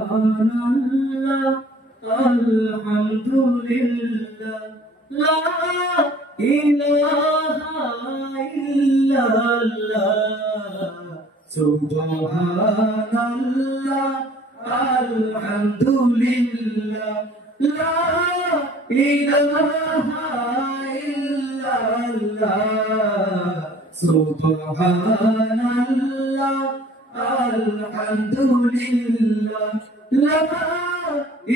সুবহানাল্লাহ আলহামদুলিল্লাহ লা ইলাহা ইল্লাল্লাহ সুবহানাল্লাহ আলহামদুলিল্লাহ লা ইলাহা ইল্লাল্লাহ সুবহানাল্লাহ আলহামদুলিল্লাহ লা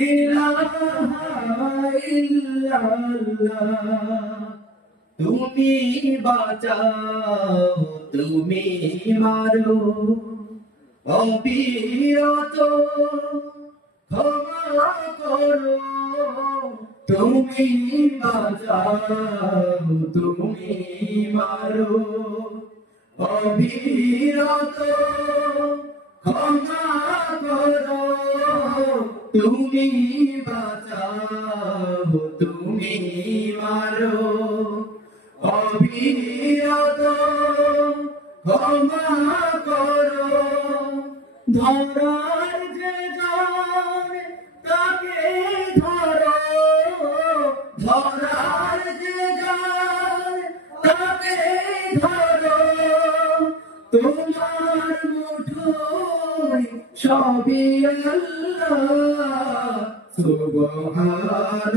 ইলাহা ইল্লাল্লাহ তুমি বাঁচাও তুমি মারো অবিরত ক্ষমা করো তুমি বাঁচাও তুমি মারো অবিরত ক্ষমা করো তুমি বাঁচাও তুমি মারো অবিরত ক্ষমা করো ধরার যে জন তাকে ধরো ধরার যে জন তাকে ধরো তোমার মুঠোয় সবই আল্লাহ সুবহানাল্লাহ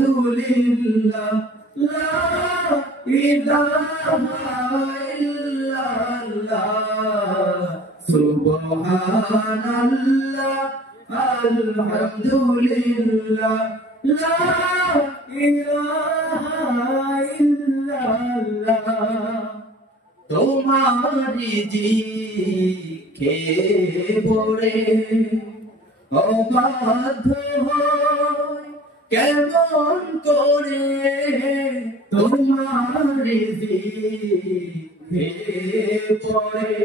আলহামদুলিল্লাহ লা ইলাহা ইল্লাল্লাহ সুবহানাল্লাহ আলহামদুলিল্লাহ লা ইলাহা ইল্লাল্লাহ তোমারি জিকে পড়ে অবাধ্য হয় কেমন করে তোমারি জিকে পড়ে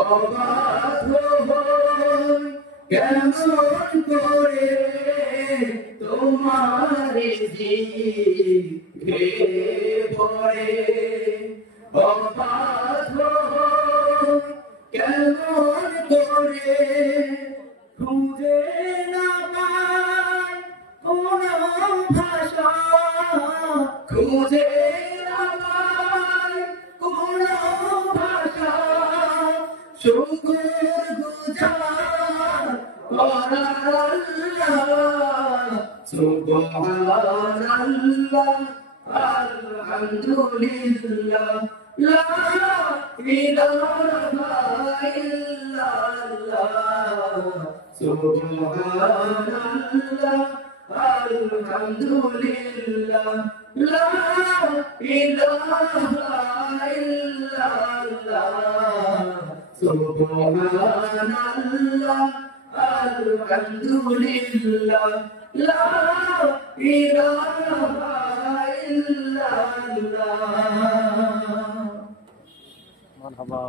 অবাধ্য হয় কেমন করে তোমারি জিকে পড়ে অবাধ্য হয় কেমন করে খুঁজে না পায় কোন ভাষা খুঁজে না পায় কোন ভাষা শুকর গুজার করার আল্লাহ সুবহানাল্লাহ আলহামদুলিল্লাহ লা ইলাহা ইল্লাল্লাহ সুবহানাল্লাহ আলহামদুলিল্লাহ লা ইলাহা ইল্লাল্লাহ সুবহানাল্লাহ আলহামদুলিল্লাহ লা ইলাহা ইল্লাল্লাহ। মারহাবা।